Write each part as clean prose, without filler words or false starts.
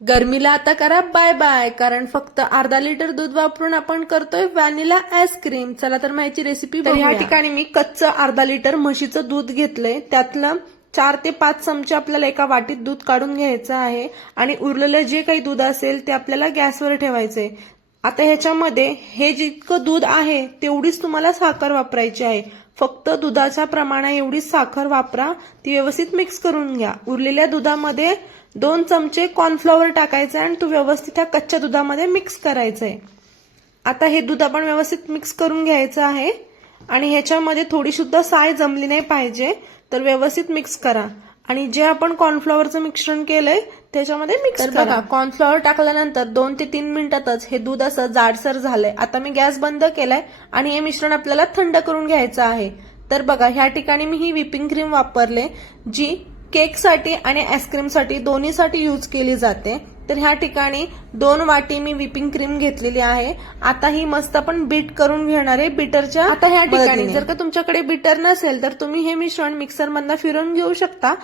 गरमीला आता करा bye bye, कारण फक्त अर्धा लिटर दूध वापरून आपण करतोय व्हॅनिला आईस्क्रीम. चला तर मग याची रेसिपी बघूया. ह्या ठिकाणी मी कच्चं अर्धा लिटर म्हशीचं दूध घेतलंय. त्यातलं 4 ते 5 चमचे आपल्याला एका वाटीत दूध काढून घ्यायचं आहे आणि उरलेलं जे काही दूध असेल ते आपल्याला गॅसवर ठेवायचंय. आता ह्याच्यामध्ये हे जितकं दूध आहे तेवढीच तुम्हाला साखर वापरायची आहे. फक्त दुधाच्या प्रमाणा एवढीच साखर वापरा. ती व्यवस्थित मिक्स करून घ्या. उरलेल्या दुधामध्ये 2 चमचे कॉर्नफ्लॉवर टाकायचं आणि तो व्यवस्थित त्या कच्च्या दुधामध्ये मिक्स करायचंय. आता हे दूध आपण व्यवस्थित मिक्स करून घ्यायचं आहे आणि ह्याच्यामध्ये थोडी सुद्धा साय जमली नाही पाहिजे, तर व्यवस्थित मिक्स करा. आणि जे आपण कॉर्नफ्लॉवरचं मिश्रण केलंय त्याच्यामध्ये मिक्स करा. कॉर्नफ्लॉवर टाकल्यानंतर 2 ते 3 मिनिटातच हे दूध असं जाडसर झालंय. आता मी गॅस बंद केलाय आणि हे मिश्रण आपल्याला थंड करून घ्यायचं आहे. तर बघा, ह्या ठिकाणी मी ही व्हिपिंग क्रीम वापरले, जी केकसाठी आणि आईस्क्रीमसाठी दोन्हीसाठी यूज केली जाते. तर ह्या ठिकाणी 2 वाटी मी व्हिपिंग क्रीम घेतलेली आहे. आता ही मस्त आपण बीट करून घेणार आहे बीटरच्या. आता ह्या ठिकाणी जर का तुमच्याकडे बीटर नसेल तर तुम्ही हे मिश्रण मिक्सर मधनं फिरवून घेऊ शकता.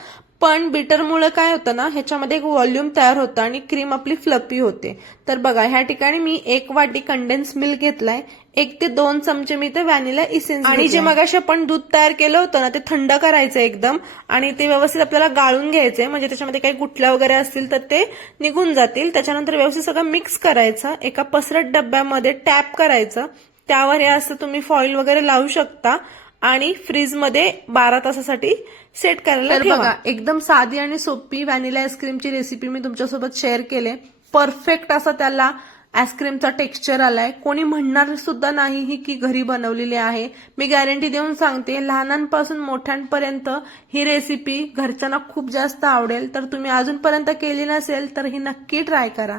पण बीटरमुळे काय होतं ना, ह्याच्यामध्ये एक व्हॉल्यूम तयार होतं आणि क्रीम आपली फ्लफी होते. तर बघा, ह्या ठिकाणी मी 1 वाटी कंडेन्स मिल्क घेतलाय. 1 ते 2 चमचे मी ते व्हॅनिला इसेन्स आणि जे मगाशी आपण दूध तयार केलं होतं ना, ते थंड करायचं एकदम आणि ते व्यवस्थित आपल्याला गाळून घ्यायचंय. म्हणजे त्याच्यामध्ये काही गुठल्या वगैरे असतील तर ते निघून जातील. त्याच्यानंतर व्यवस्थित सगळं मिक्स करायचं. एका पसरट डब्यामध्ये टॅप करायचं. त्यावर हे असं तुम्ही फॉईल वगैरे लावू शकता आणि फ्रीजमध्ये 12 तासासाठी सेट करायला ठेवा. बघा, एकदम साधी आणि सोपी व्हॅनिला आईस्क्रीमची रेसिपी मी तुमच्यासोबत शेअर केले. परफेक्ट असा त्याला आईस्क्रीमचा टेक्स्चर आलाय. कोणी म्हणणार सुद्धा नाही ही की घरी बनवलेली आहे. मी गॅरंटी देऊन सांगते, लहानांपासून मोठ्यांपर्यंत ही रेसिपी घरच्यांना खूप जास्त आवडेल. तर तुम्ही अजूनपर्यंत केली नसेल तर ही नक्की ट्राय करा.